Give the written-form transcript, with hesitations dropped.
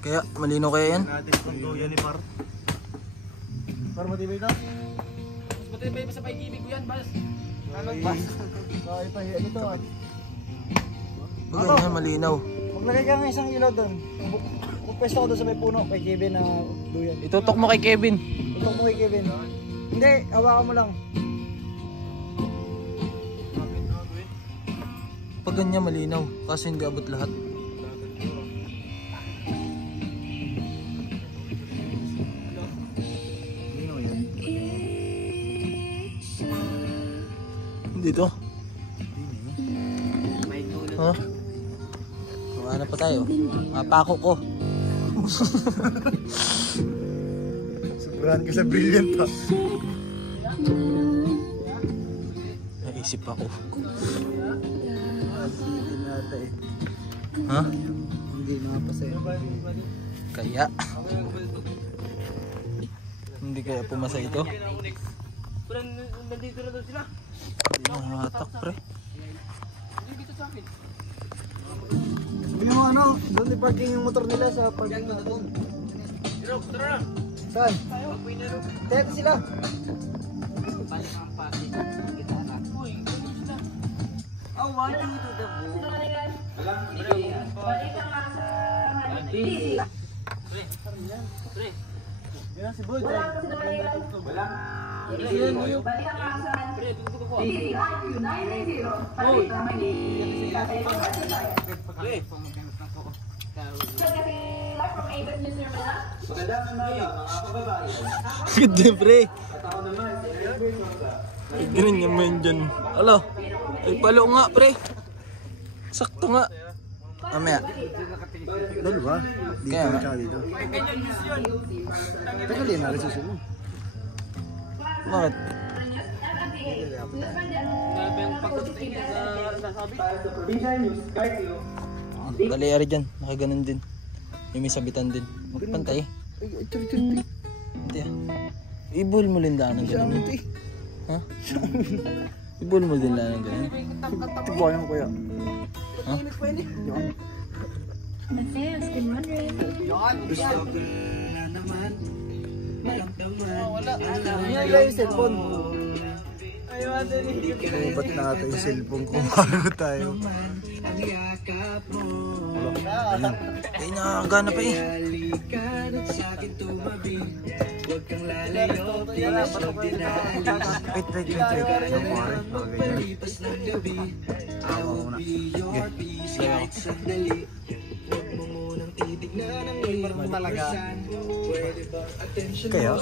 Kaya, malino kaya yan? Natin kung yan ni Par. Par, matibay ito? Matibay pa sa pag-ibig ko yan, Bas. Anong Bas? Okay, pahiyan ito at. Pag ganyan, malinaw. Maglagay ka ng isang ilaw doon. Pwesto ko doon sa may puno kay Kevin na duyan. Itutok mo kay Kevin. Itutok mo kay Kevin. Hindi, hawakan mo lang. Pag ganyan, malinaw. Kasi hindi abot lahat. Dito. May tulad. Ha? Ano pa tayo? Mapako ko. Sobrahan ka sa brilliant pa. Naisip ako. Hindi nata eh. Ha? Hindi nakapasaya. Kaya? Hindi kaya pumasa ito? Nandito na doon sila. Nahatak pre. Dito sa akin. Yung ano, doon i-parking yung motor nila sa parking na doon. Rock, tara. Saan? Teka sila. Balik ang pati. Kita na. Uy, ganun sila. Oh, why you to the book? Balik ang asa. Pre. Yan si Boy. Wala. Balik ang asa. Pre, dito ko. Pre. Ganda pre. Ganun naman dyan. Alo. Ay palo nga pre. Sakto nga. Mamaya. Dalawa? Dito Kaya nga. tsaka dito. Teka din, narin susunod. Bakit? Dali ari dyan. Nakaganon din. Yung may sabitan din. Magpantay. Hindi ah. Ibol mo din daan ng ganun. Ha? Ibol mo din daan ng ganun. Tibuhayan ko kuya. Ha? Wala yung cellphone. Ba't natin yung cellphone kung paano tayo? Ay nakagana pa eh. Wait. Ako muna. Talaga. Kaya?